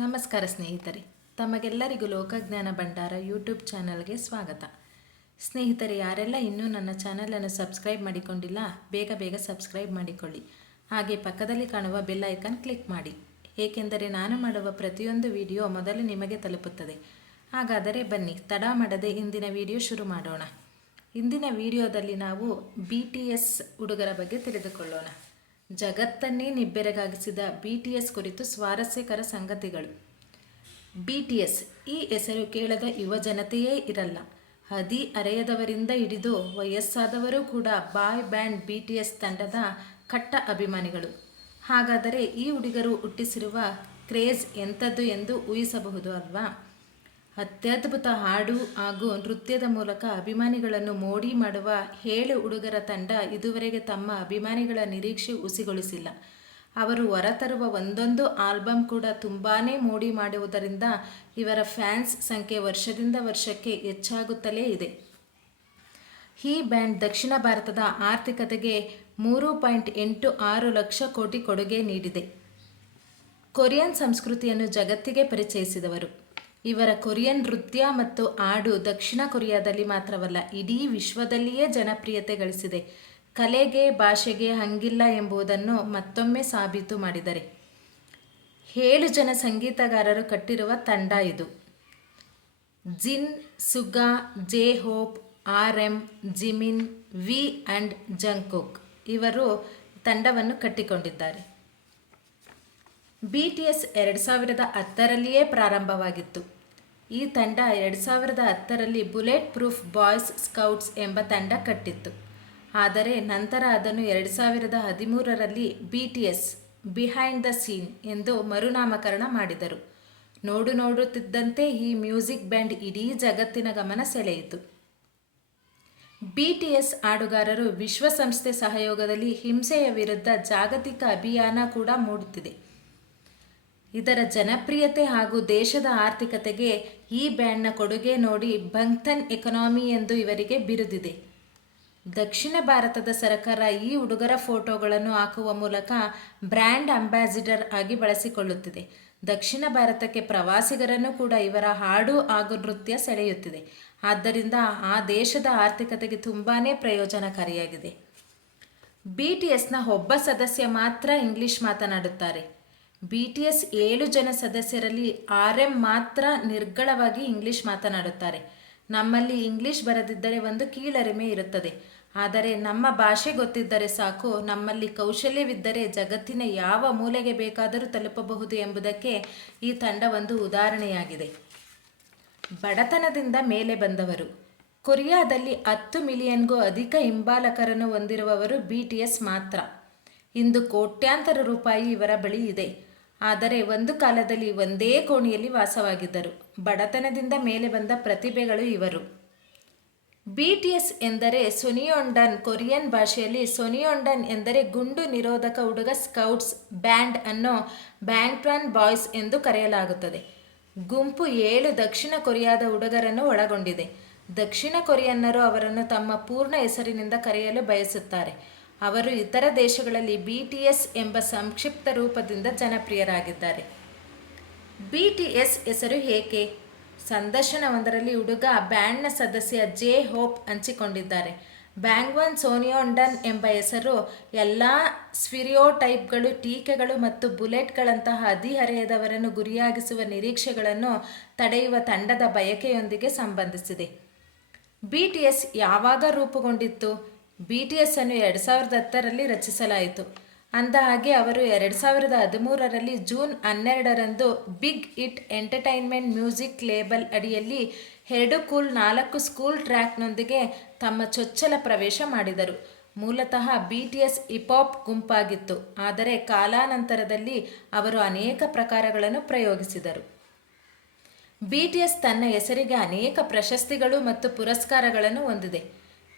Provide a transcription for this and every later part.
ನಮಸ್ಕಾರ ಸ್ನೇಹಿತರೆ, ತಮಗೆಲ್ಲರಿಗೂ ಲೋಕಜ್ಞಾನ ಭಂಡಾರ ಯೂಟ್ಯೂಬ್ ಚಾನಲ್ಗೆ ಸ್ವಾಗತ. ಸ್ನೇಹಿತರೆ, ಯಾರೆಲ್ಲ ಇನ್ನೂ ನನ್ನ ಚಾನಲನ್ನು ಸಬ್ಸ್ಕ್ರೈಬ್ ಮಾಡಿಕೊಂಡಿಲ್ಲ, ಬೇಗ ಬೇಗ ಸಬ್ಸ್ಕ್ರೈಬ್ ಮಾಡಿಕೊಳ್ಳಿ. ಹಾಗೆ ಪಕ್ಕದಲ್ಲಿ ಕಾಣುವ ಬೆಲ್ ಐಕಾನ್ ಕ್ಲಿಕ್ ಮಾಡಿ. ಏಕೆಂದರೆ ನಾನು ಮಾಡುವ ಪ್ರತಿಯೊಂದು ವಿಡಿಯೋ ಮೊದಲು ನಿಮಗೆ ತಲುಪುತ್ತದೆ. ಹಾಗಾದರೆ ಬನ್ನಿ, ತಡ ಮಾಡದೆ ಇಂದಿನ ವಿಡಿಯೋ ಶುರು ಮಾಡೋಣ. ಇಂದಿನ ವಿಡಿಯೋದಲ್ಲಿ ನಾವು ಬಿ ಟಿ ಎಸ್ ಹುಡುಗರ ಬಗ್ಗೆ ತಿಳಿದುಕೊಳ್ಳೋಣ. ಜಗತ್ತನ್ನೇ ನಿಬ್ಬೆರಗಾಗಿಸಿದ ಬಿ ಟಿ ಎಸ್ ಕುರಿತು ಸ್ವಾರಸ್ಯಕರ ಸಂಗತಿಗಳು. ಬಿ ಟಿ ಎಸ್ ಈ ಹೆಸರು ಕೇಳದ ಯುವ ಜನತೆಯೇ ಇರಲ್ಲ. ಹದಿ ಅರೆಯದವರಿಂದ ಹಿಡಿದು ವಯಸ್ಸಾದವರು ಕೂಡ boy band B T S ತಂಡದ ಕಟ್ಟ ಅಭಿಮಾನಿಗಳು. ಹಾಗಾದರೆ ಈ ಹುಡುಗರು ಹುಟ್ಟಿಸಿರುವ ಕ್ರೇಜ್ ಎಂಥದ್ದು ಎಂದು ಊಹಿಸಬಹುದು ಅಲ್ವಾ? ಅತ್ಯದ್ಭುತ ಹಾಡು ಹಾಗೂ ನೃತ್ಯದ ಮೂಲಕ ಅಭಿಮಾನಿಗಳನ್ನು ಮೋಡಿ ಮಾಡುವ ಏಳು ಹುಡುಗರ ತಂಡ ಇದುವರೆಗೆ ತಮ್ಮ ಅಭಿಮಾನಿಗಳ ನಿರೀಕ್ಷೆ ಉಸಿಗೊಳಿಸಿಲ್ಲ ಅವರು ಹೊರತರುವ ಒಂದೊಂದು ಆಲ್ಬಮ್ ಕೂಡ ತುಂಬಾ ಮೋಡಿ ಮಾಡುವುದರಿಂದ ಇವರ ಫ್ಯಾನ್ಸ್ ಸಂಖ್ಯೆ ವರ್ಷದಿಂದ ವರ್ಷಕ್ಕೆ ಹೆಚ್ಚಾಗುತ್ತಲೇ ಇದೆ. ಈ ಬ್ಯಾಂಡ್ ದಕ್ಷಿಣ ಭಾರತದ ಆರ್ಥಿಕತೆಗೆ ಮೂರು ಪಾಯಿಂಟ್ ಎಂಟು ಆರು ಲಕ್ಷ ಕೋಟಿ ಕೊಡುಗೆ ನೀಡಿದೆ. ಕೊರಿಯನ್ ಸಂಸ್ಕೃತಿಯನ್ನು ಜಗತ್ತಿಗೆ ಪರಿಚಯಿಸಿದವರು. ಇವರ ಕೊರಿಯನ್ ನೃತ್ಯ ಮತ್ತು ಹಾಡು ದಕ್ಷಿಣ ಕೊರಿಯಾದಲ್ಲಿ ಮಾತ್ರವಲ್ಲ, ಇಡೀ ವಿಶ್ವದಲ್ಲಿಯೇ ಜನಪ್ರಿಯತೆ ಗಳಿಸಿದೆ. ಕಲೆಗೆ, ಭಾಷೆಗೆ ಹಂಗಿಲ್ಲ ಎಂಬುದನ್ನು ಮತ್ತೊಮ್ಮೆ ಸಾಬೀತು ಮಾಡಿದರೆ. ಏಳು ಜನ ಸಂಗೀತಗಾರರು ಕಟ್ಟಿರುವ ತಂಡ ಇದು. Jin, Suga, J Hope, R M, Jimin, V and Jungkook ಇವರು ತಂಡವನ್ನು ಕಟ್ಟಿಕೊಂಡಿದ್ದಾರೆ. ಬಿ ಟಿ ಎಸ್ ಎರಡು ಸಾವಿರದ ಹತ್ತರಲ್ಲಿಯೇ ಪ್ರಾರಂಭವಾಗಿತ್ತು. ಈ ತಂಡ ಎರಡು ಸಾವಿರದ ಹತ್ತರಲ್ಲಿ ಬುಲೆಟ್ ಪ್ರೂಫ್ ಬಾಯ್ಸ್ ಸ್ಕೌಟ್ಸ್ ಎಂಬ ತಂಡ ಕಟ್ಟಿತ್ತು. ಆದರೆ ನಂತರ ಅದನ್ನು ಎರಡು ಸಾವಿರದ ಹದಿಮೂರರಲ್ಲಿ B T S, behind the scene ಎಂದು ಮರುನಾಮಕರಣ ಮಾಡಿದರು. ನೋಡು ನೋಡುತ್ತಿದ್ದಂತೆ ಈ ಮ್ಯೂಸಿಕ್ ಬ್ಯಾಂಡ್ ಇಡೀ ಜಗತ್ತಿನ ಗಮನ ಸೆಳೆಯಿತು. ಬಿ ಟಿ ಎಸ್ ಹಾಡುಗಾರರು ವಿಶ್ವಸಂಸ್ಥೆ ಸಹಯೋಗದಲ್ಲಿ ಹಿಂಸೆಯ ವಿರುದ್ಧ ಜಾಗತಿಕ ಅಭಿಯಾನ ಕೂಡ ಮೂಡುತ್ತಿದೆ. ಇದರ ಜನಪ್ರಿಯತೆ ಹಾಗೂ ದೇಶದ ಆರ್ಥಿಕತೆಗೆ ಈ ಬ್ಯಾಂಡ್ನ ಕೊಡುಗೆ ನೋಡಿ ಬಂಕ್ತನ್ ಎಕನಾಮಿ ಎಂದು ಇವರಿಗೆ ಬಿರುದಿದೆ. ದಕ್ಷಿಣ ಭಾರತದ ಸರ್ಕಾರ ಈ ಹುಡುಗರ ಫೋಟೋಗಳನ್ನು ಹಾಕುವ ಮೂಲಕ ಬ್ರ್ಯಾಂಡ್ ಅಂಬಾಸಿಡರ್ ಆಗಿ ಬಳಸಿಕೊಳ್ಳುತ್ತಿದೆ. ದಕ್ಷಿಣ ಭಾರತಕ್ಕೆ ಪ್ರವಾಸಿಗರನ್ನು ಕೂಡ ಇವರ ಹಾಡು ಹಾಗೂ ನೃತ್ಯ ಸೆಳೆಯುತ್ತಿದೆ. ಆದ್ದರಿಂದ ಆ ದೇಶದ ಆರ್ಥಿಕತೆಗೆ ತುಂಬಾ ಪ್ರಯೋಜನಕಾರಿಯಾಗಿದೆ. ಬಿ ಟಿ ಎಸ್ನ ಒಬ್ಬ ಸದಸ್ಯ ಮಾತ್ರ ಇಂಗ್ಲಿಷ್ ಮಾತನಾಡುತ್ತಾರೆ. ಬಿ ಟಿ ಏಳು ಜನ ಸದಸ್ಯರಲ್ಲಿ ಆರ್ ಎಂ ಮಾತ್ರ ನಿರ್ಗಳವಾಗಿ ಇಂಗ್ಲಿಷ್ ಮಾತನಾಡುತ್ತಾರೆ. ನಮ್ಮಲ್ಲಿ ಇಂಗ್ಲಿಷ್ ಬರದಿದ್ದರೆ ಒಂದು ಕೀಳರಿಮೆ ಇರುತ್ತದೆ. ಆದರೆ ನಮ್ಮ ಭಾಷೆ ಗೊತ್ತಿದ್ದರೆ ಸಾಕು, ನಮ್ಮಲ್ಲಿ ಕೌಶಲ್ಯವಿದ್ದರೆ ಜಗತ್ತಿನ ಯಾವ ಮೂಲೆಗೆ ಬೇಕಾದರೂ ತಲುಪಬಹುದು ಎಂಬುದಕ್ಕೆ ಈ ತಂಡ ಒಂದು ಉದಾಹರಣೆಯಾಗಿದೆ. ಬಡತನದಿಂದ ಮೇಲೆ ಬಂದವರು. ಕೊರಿಯಾದಲ್ಲಿ ಹತ್ತು ಮಿಲಿಯನ್ಗೂ ಅಧಿಕ ಹಿಂಬಾಲಕರನ್ನು ಹೊಂದಿರುವವರು ಬಿ ಮಾತ್ರ. ಇಂದು ಕೋಟ್ಯಾಂತರ ರೂಪಾಯಿ ಇವರ ಬಳಿ ಇದೆ. ಆದರೆ ಒಂದು ಕಾಲದಲ್ಲಿ ಒಂದೇ ಕೋಣೆಯಲ್ಲಿ ವಾಸವಾಗಿದ್ದರು. ಬಡತನದಿಂದ ಮೇಲೆ ಬಂದ ಪ್ರತಿಭೆಗಳು ಇವರು. ಬಿ ಟಿ ಎಸ್ ಎಂದರೆ ಸೊನಿಯೊಂಡನ್. ಕೊರಿಯನ್ ಭಾಷೆಯಲ್ಲಿ ಸೊನಿಯೊಂಡನ್ ಎಂದರೆ ಗುಂಡು ನಿರೋಧಕ ಹುಡುಗ ಸ್ಕೌಟ್ಸ್ ಬ್ಯಾಂಡ್ ಅನ್ನು ಬ್ಯಾಂಕ್ಟ್ವಾನ್ ಬಾಯ್ಸ್ ಎಂದು ಕರೆಯಲಾಗುತ್ತದೆ. ಗುಂಪು ಏಳು ದಕ್ಷಿಣ ಕೊರಿಯಾದ ಹುಡುಗರನ್ನು ಒಳಗೊಂಡಿದೆ. ದಕ್ಷಿಣ ಕೊರಿಯನ್ನರು ಅವರನ್ನು ತಮ್ಮ ಪೂರ್ಣ ಹೆಸರಿನಿಂದ ಕರೆಯಲು ಬಯಸುತ್ತಾರೆ. ಅವರು ಇತರ ದೇಶಗಳಲ್ಲಿ ಬಿ ಟಿ ಎಸ್ ಎಂಬ ಸಂಕ್ಷಿಪ್ತ ರೂಪದಿಂದ ಜನಪ್ರಿಯರಾಗಿದ್ದಾರೆ. ಬಿ ಟಿ ಎಸ್ ಹೆಸರು ಏಕೆ? ಸಂದರ್ಶನವೊಂದರಲ್ಲಿ ಹುಡುಗ ಬ್ಯಾಂಡ್ನ ಸದಸ್ಯ ಜೆ ಹೋಪ್ ಹಂಚಿಕೊಂಡಿದ್ದಾರೆ. ಬ್ಯಾಂಗ್ವಾನ್ ಸೋನಿಯೋಂಡನ್ ಎಂಬ ಹೆಸರು ಎಲ್ಲ ಸ್ವಿರಿಯೋಟೈಪ್ಗಳು ಟೀಕೆಗಳು ಮತ್ತು ಬುಲೆಟ್ಗಳಂತಹ ಹದಿಹರೆಯದವರನ್ನು ಗುರಿಯಾಗಿಸುವ ನಿರೀಕ್ಷೆಗಳನ್ನು ತಡೆಯುವ ತಂಡದ ಬಯಕೆಯೊಂದಿಗೆ ಸಂಬಂಧಿಸಿದೆ. ಬಿ ಟಿ ಎಸ್ ಯಾವಾಗ ರೂಪುಗೊಂಡಿತ್ತು? ಬಿ ಟಿ ಎಸ್ ಅನ್ನು ಎರಡು ಸಾವಿರದ ಹತ್ತರಲ್ಲಿ ರಚಿಸಲಾಯಿತು. ಅಂದ ಹಾಗೆ ಅವರು ಎರಡು ಸಾವಿರದ ಹದಿಮೂರರಲ್ಲಿ ಜೂನ್ ಹನ್ನೆರಡರಂದು Big Hit entertainment music label ಅಡಿಯಲ್ಲಿ ಎರಡು ಕೂಲ್ ನಾಲ್ಕು ಸ್ಕೂಲ್ ಟ್ರ್ಯಾಕ್ನೊಂದಿಗೆ ತಮ್ಮ ಚೊಚ್ಚಲ ಪ್ರವೇಶ ಮಾಡಿದರು. ಮೂಲತಃ B T S hip hop ಗುಂಪಾಗಿತ್ತು. ಆದರೆ ಕಾಲಾನಂತರದಲ್ಲಿ ಅವರು ಅನೇಕ ಪ್ರಕಾರಗಳನ್ನು ಪ್ರಯೋಗಿಸಿದರು. ಬಿ ಟಿ ಎಸ್ ತನ್ನ ಹೆಸರಿಗೆ ಅನೇಕ ಪ್ರಶಸ್ತಿಗಳು ಮತ್ತು ಪುರಸ್ಕಾರಗಳನ್ನು ಹೊಂದಿದೆ.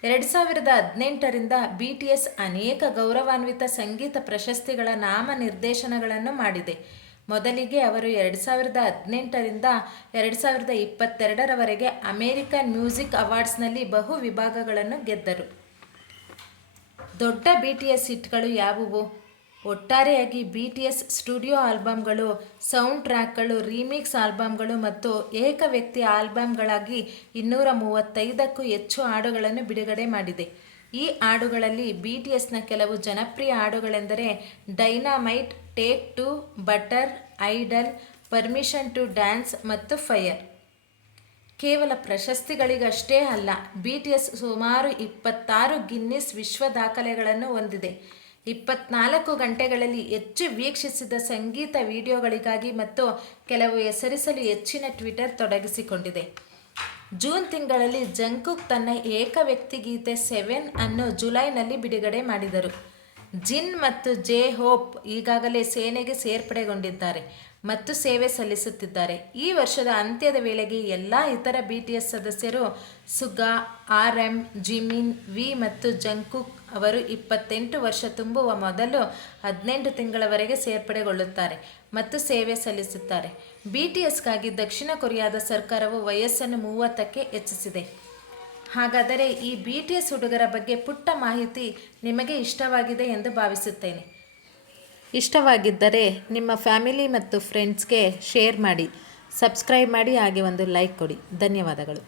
ಎರಡು ಸಾವಿರದ ಹದಿನೆಂಟರಿಂದ ಬಿ ಟಿ ಎಸ್ ಅನೇಕ ಗೌರವಾನ್ವಿತ ಸಂಗೀತ ಪ್ರಶಸ್ತಿಗಳ ನಾಮ ನಿರ್ದೇಶನಗಳನ್ನು ಮಾಡಿದೆ. ಮೊದಲಿಗೆ ಅವರು ಎರಡು ಸಾವಿರದ ಹದಿನೆಂಟರಿಂದ ಎರಡು ಸಾವಿರದ ಇಪ್ಪತ್ತೆರಡರವರೆಗೆ ಅಮೇರಿಕನ್ ಮ್ಯೂಸಿಕ್ ಅವಾರ್ಡ್ಸ್ನಲ್ಲಿ ಬಹು ವಿಭಾಗಗಳನ್ನು ಗೆದ್ದರು. ದೊಡ್ಡ ಬಿ ಟಿ ಎಸ್ ಹಿಟ್ಗಳು ಯಾವುವು? ಒಟ್ಟಾರೆಯಾಗಿ ಬಿ ಟಿ ಎಸ್ ಸ್ಟುಡಿಯೋ ಆಲ್ಬಮ್ಗಳು ಸೌಂಡ್ ಟ್ರ್ಯಾಕ್ಗಳು, ರೀಮಿಕ್ಸ್ ಆಲ್ಬಮ್ಗಳು ಮತ್ತು ಏಕ ವ್ಯಕ್ತಿ ಆಲ್ಬಮ್ಗಳಾಗಿ ಇನ್ನೂರ ಮೂವತ್ತೈದಕ್ಕೂ ಹೆಚ್ಚು ಹಾಡುಗಳನ್ನು ಬಿಡುಗಡೆ ಮಾಡಿದೆ. ಈ ಹಾಡುಗಳಲ್ಲಿ ಬಿ ಟಿ ಎಸ್ನ ಕೆಲವು ಜನಪ್ರಿಯ ಹಾಡುಗಳೆಂದರೆ Dynamite take two butter idol permission to dance ಮತ್ತು ಫೈರ್ ಕೇವಲ ಪ್ರಶಸ್ತಿಗಳಿಗಷ್ಟೇ ಅಲ್ಲ ಬಿ ಟಿ ಎಸ್ ಸುಮಾರು ಇಪ್ಪತ್ತಾರು ಗಿನ್ನಿಸ್ ವಿಶ್ವ ದಾಖಲೆಗಳನ್ನು ಹೊಂದಿದೆ. ಇಪ್ಪತ್ನಾಲ್ಕು ಗಂಟೆಗಳಲ್ಲಿ ಹೆಚ್ಚು ವೀಕ್ಷಿಸಿದ ಸಂಗೀತ ವಿಡಿಯೋಗಳಿಗಾಗಿ ಮತ್ತು ಕೆಲವು ಹೆಸರಿಸಲು ಹೆಚ್ಚಿನ ಟ್ವಿಟರ್ ತೊಡಗಿಸಿಕೊಂಡಿದೆ. ಜೂನ್ ತಿಂಗಳಲ್ಲಿ ಜಂಕುಕ್ ತನ್ನ ಏಕ ವ್ಯಕ್ತಿಗೀತೆ ಸೆವೆನ್ ಅನ್ನು ಜುಲೈನಲ್ಲಿ ಬಿಡುಗಡೆ ಮಾಡಿದರು. ಜಿನ್ ಮತ್ತು ಜೆ ಹೋಪ್ ಈಗಾಗಲೇ ಸೇನೆಗೆ ಸೇರ್ಪಡೆಗೊಂಡಿದ್ದಾರೆ ಮತ್ತು ಸೇವೆ ಸಲ್ಲಿಸುತ್ತಿದ್ದಾರೆ. ಈ ವರ್ಷದ ಅಂತ್ಯದ ವೇಳೆಗೆ ಎಲ್ಲ ಇತರ ಬಿ ಟಿ ಎಸ್ ಸದಸ್ಯರು Suga, R M, Jimin, V ಮತ್ತು ಜಂಕುಕ್ ಅವರು ಇಪ್ಪತ್ತೆಂಟು ವರ್ಷ ತುಂಬುವ ಮೊದಲು ಹದಿನೆಂಟು ತಿಂಗಳವರೆಗೆ ಸೇರ್ಪಡೆಗೊಳ್ಳುತ್ತಾರೆ ಮತ್ತು ಸೇವೆ ಸಲ್ಲಿಸುತ್ತಾರೆ. ಬಿ ಟಿ ದಕ್ಷಿಣ ಕೊರಿಯಾದ ಸರ್ಕಾರವು ವಯಸ್ಸನ್ನು ಮೂವತ್ತಕ್ಕೆ ಹೆಚ್ಚಿಸಿದೆ. ಹಾಗಾದರೆ ಈ ಬಿ ಟಿ ಎಸ್ ಹುಡುಗರ ಬಗ್ಗೆ ಪುಟ್ಟ ಮಾಹಿತಿ ನಿಮಗೆ ಇಷ್ಟವಾಗಿದೆ ಎಂದು ಭಾವಿಸುತ್ತೇನೆ. ಇಷ್ಟವಾಗಿದ್ದರೆ ನಿಮ್ಮ ಫ್ಯಾಮಿಲಿ ಮತ್ತು ಫ್ರೆಂಡ್ಸ್ಗೆ ಶೇರ್ ಮಾಡಿ, ಸಬ್ಸ್ಕ್ರೈಬ್ ಮಾಡಿ, ಹಾಗೆ ಒಂದು ಲೈಕ್ ಕೊಡಿ. ಧನ್ಯವಾದಗಳು.